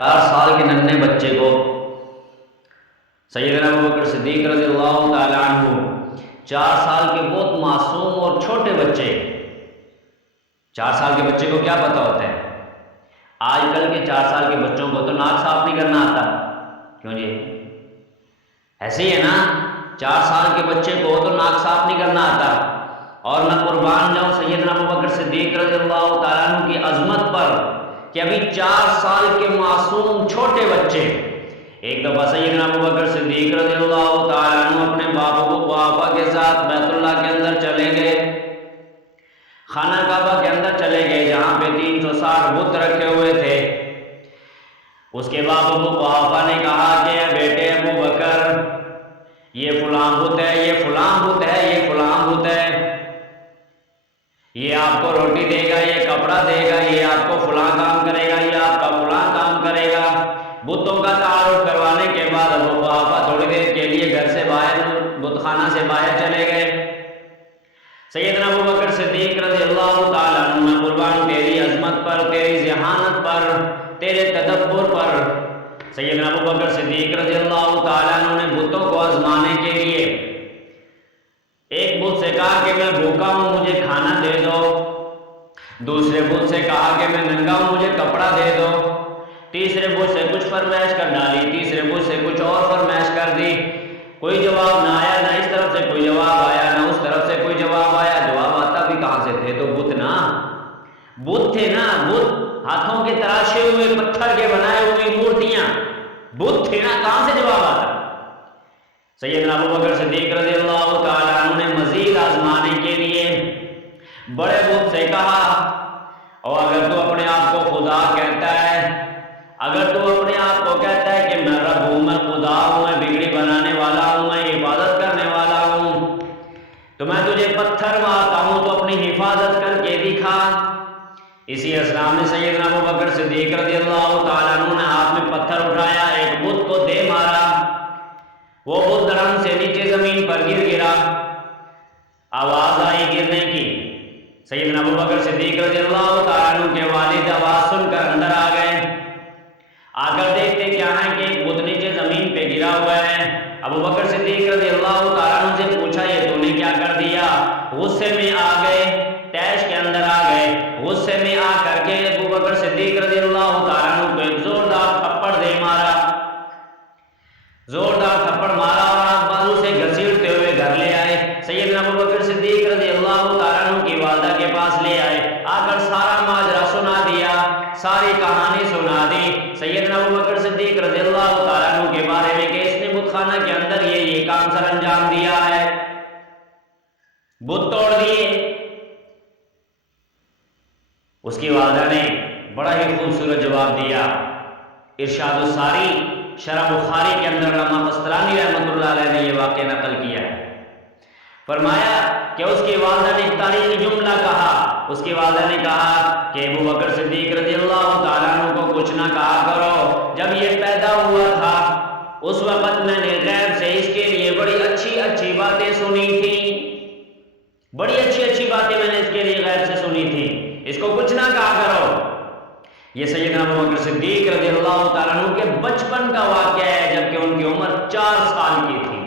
4 سال کے ننھے بچے کو سیدنا ابوبکر صدیق رضی اللہ تعالیٰ عنہ 4 سال کے بہت معصوم اور چھوٹے بچے، 4 سال کے بچے کو کیا پتہ ہوتا ہے؟ آج کل کے 4 سال کے بچوں کو تو ناک صاف نہیں کرنا آتا، کیوں جی؟ ایسے ہی ہے نا، 4 سال کے بچے کو تو ناک صاف نہیں کرنا آتا، اور میں قربان جاؤں سیدنا ابوبکر صدیق رضی اللہ تعالیٰ عنہ کی عظمت پر کہ ابھی 4 سال کے معصوم چھوٹے بچے، ایک دفعہ سیدنا ابوبکر صدیق رضی اللہ تعالیٰ عنہ اپنے باپا کے ساتھ بیت اللہ کے اندر چلے گئے، خانہ کعبہ کے اندر چلے گئے جہاں پہ 360 بت رکھے ہوئے تھے۔ اس کے بعد باپا نے کہا کہ بیٹے ابوبکر، یہ فلاں بت ہے، یہ فلاں بت ہے، یہ فلاں بت ہے، یہ آپ کو روٹی دے گا، یہ کپڑا دے گا، یہ آپ کو فلاں کام کرے گا، یہ آپ کا فلاں کام کرے گا۔ بتوں کا تعارف کروانے کے بعد ابو بابا تھوڑی دیر کے لیے گھر سے باہر، بت خانہ سے باہر چلے گئے۔ سیدنا ابوبکر صدیق رضی اللہ تعالیٰ عنہ، میں قربان تیری عظمت پر، تیری ذہانت پر، تیرے تدبر پر، سیدنا ابوبکر صدیق رضی اللہ تعالیٰ عنہ نے بتوں کو آزمانے کے لیے ایک بت سے کہا کہ میں بھوکا ہوں، مجھے کھانا دے دو، دوسرے بت سے کہا کہ میں ننگا ہوں، مجھے کپڑا دے دو، تیسرے بت سے کچھ فرمائش کر ڈالی، تیسرے بت سے کچھ اور فرمائش کر دی، کوئی جواب نہ آیا، نہ اس طرف سے کوئی جواب آیا، نہ اس طرف سے کوئی جواب آیا۔ جواب آتا بھی کہاں سے تھے؟ تو بت نا، بت تھے نا، بت ہاتھوں کے تراشے ہوئے، پتھر کے بنائے ہوئے مورتیاں، بت تھے نا، کہاں سے جواب آتا؟ سیدنا ابوبکر صدیق رضی اللہ تعالیٰ عنہ نے مزید آزمانے کے لیے بڑے بت سے کہا، اور اگر تو اپنے آپ کو خدا کہتا ہے، اگر تو اپنے آپ کو کہتا ہے کہ میں رب ہوں، میں خدا ہوں، میں بگڑی بنانے والا ہوں، میں عبادت کرنے والا ہوں، تو میں تجھے پتھر مارتا ہوں، تو اپنی حفاظت کر کے دکھا۔ اسی اسلام میں سیدنا ابوبکر صدیق رضی اللہ تعالیٰ عنہ نے ہاتھ میں پتھر اٹھایا، ایک بت کو دے مارا، وہ بت دھڑام سے نیچے زمین پر گرا، آواز آئی گرنے کی۔ سیدنا ابوبکر صدیق رضی اللہ تعالیٰ عنہ کے والد آواز سن کر اندر آ گئے، آ کر دیکھتے کیا ہے کہ ایک بت نیچے زمین پہ گرا ہوا ہے۔ ابوبکر صدیق رضی اللہ تعالیٰ عنہ سے پوچھا یہ تو نے کیا کر دیا؟ غصے میں آ گئے، تیش کے اندر آ گئے، غصے میں آ کر کے ابوبکر صدیق رضی اللہ تعالیٰ عنہ کو ایک زوردار تھپڑ دے مارا، زوردار تھپڑ مارا، اور ہاتھ بازو سے گھسیٹتے ہوئے گھر لے آئے۔ سیدنا ابوبکر صدیق رضی اللہ تعالیٰ عنہ کی والدہ کے پاس لے آئے، آ کر سارا ماجرا سنا دیا، ساری کہانی سنا دی سیدنا ابوبکر صدیق رضی اللہ تعالیٰ عنہ کے بارے میں کہ اس نے بت خانہ کے اندر یہ کام سر انجام دیا ہے، بت توڑ دیے۔ اس کی والدہ نے بڑا ہی خوبصورت جواب دیا، ارشاد الساری شرح بخاری کے اندر علامہ قسطلانی رحمۃ اللہ علیہ نے یہ واقعہ نقل کیا ہے۔ فرمایا کہ اس کی والدہ نے ایک تاریخی جملہ کہا، اس کی والدہ نے کہا کہ ابوبکر صدیق رضی اللہ تعالیٰ عنہ کو کچھ نہ کہا کرو، جب یہ پیدا ہوا تھا اس وقت میں نے غیب سے اس کے لیے بڑی اچھی اچھی باتیں سنی تھی، بڑی اچھی اچھی باتیں میں نے اس کے لیے غیب سے سنی تھی، اس کو کچھ نہ کہا کرو۔ یہ سیدنا ابوبکر صدیق رضی اللہ تعالیٰ عنہ کے بچپن کا واقعہ ہے، جبکہ ان کی عمر 4 سال کی تھی۔